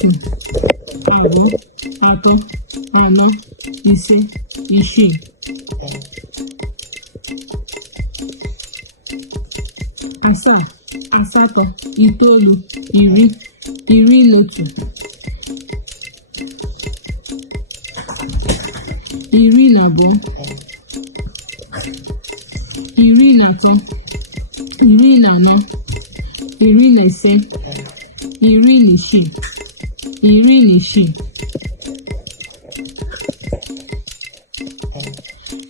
otu, abụọ, atọ, anọ, ise, isii, asaa, asatọ, itoolu, iri, iri na otu, iri na abụọ, iri na atọ, iri na anọ, iri na ise, iri na isii, iri na isii,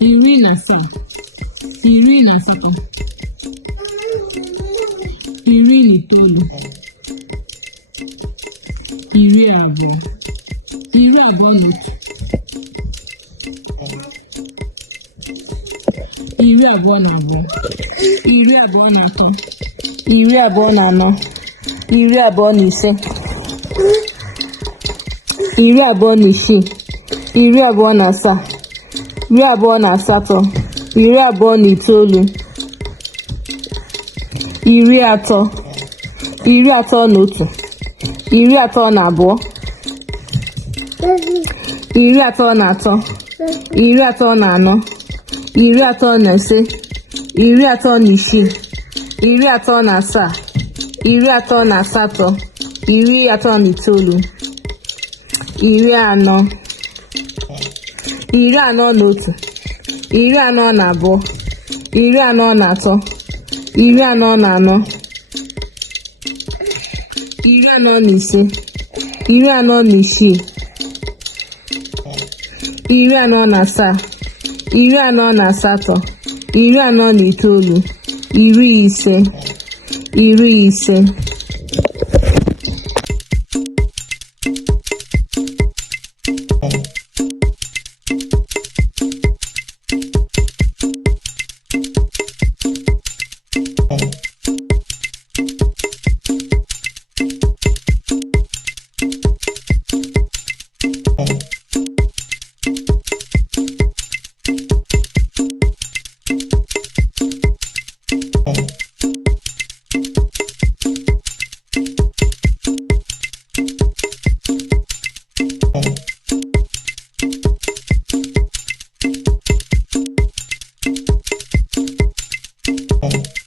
iri na asaa, iri na asatọ, iri na itoolu, iri abụọ, iri abụọ na otu, iri abụọ na abụọ, iri abụọ na atọ, iri abụọ na anọ, iri abụọ na ise, iri abụọ na isii, iri abụọ na asaa, iri abụọ na asatọ, iri abụọ na itoolu, iri atọ, iri atọ na otu, iri atọ na abụọ, iri atọ na atọ, iri atọ na anọ, iri atọ na ise, iri atọ na isii, iri atọ na asaa, iri atọ na asatọ, iri atọ na itoolu, iri anọ, iri anọ na otu, iri anọ na abụọ, iri anọ na atọ, iri anọ na anọ, iri anọ na ise, iri anọ na isii, iri anọ na asaa, iri anọ na asatọ, iri anọ na itoolu, iri ise, iri ise. Oh.